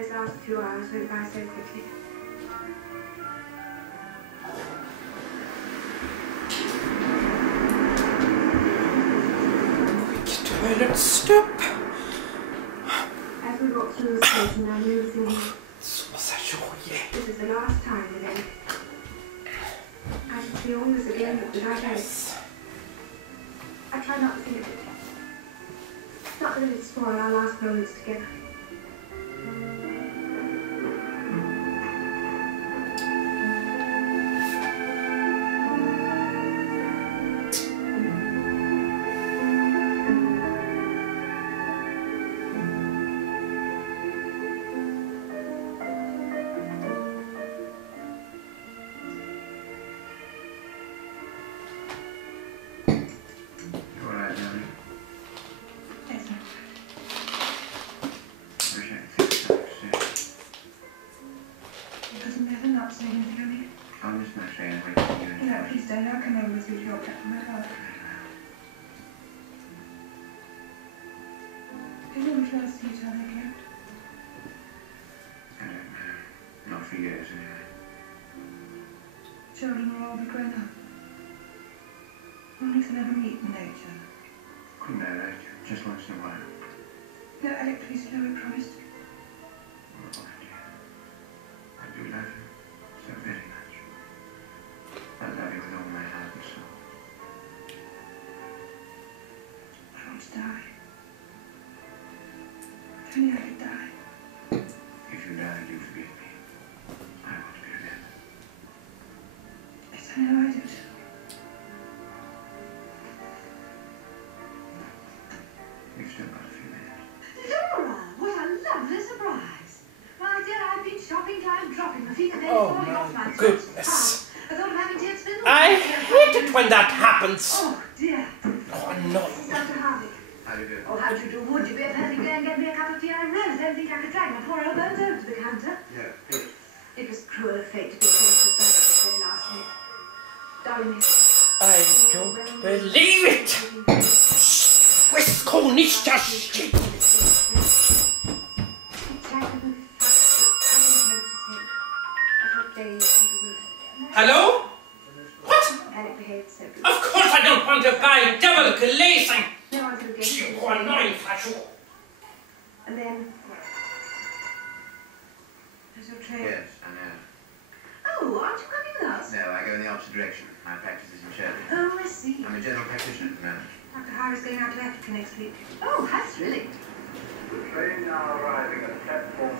Those last few hours went by so quickly. Toilet stop. As we walked through the station, I knew thinking, this is the last time that I should see all this again without hope. I try not to think of it. Not that it'd spoil our last moments together. Children will all be grown up. Only to never meet and know each other. Couldn't know that, just once in a while. No, Alec, please, no, I promised. Oh, dear. I do love you so very much. I love you with all my heart and soul. I want to die. If only I could die. If you die, do forgive me. I want to be remembered. Yes, I know I do too. You've still got a few minutes. Laura, what a lovely surprise. My dear, I've been shopping time dropping my feet and then Oh falling off my my goodness. I thought of having tea at Spindle. I hate it when that happens. Oh, dear. Oh, annoying. Dr. Harvey. How do you do? Oh, how do you do? Would you be a perfect go and get me a cup of tea? I really don't think I could drag my poor old bones over to the counter. Yeah, good. It was cruel of fate to be forced to stand up this very last minute. Darling, miss. I don't believe it. Westconista shit. Hello? What? Alec behaved so good. Of course I don't want to buy double glazing. No one could have You guessed. annoying fashion. And then, there's your train. Yes, I know. Oh, aren't you coming with us? No, I go in the opposite direction. My practice is in Sherby. Oh, I see. I'm a general practitioner at the moment. Dr. Harvey's going out to Africa next week. Oh, how thrilling. The train now arriving at platform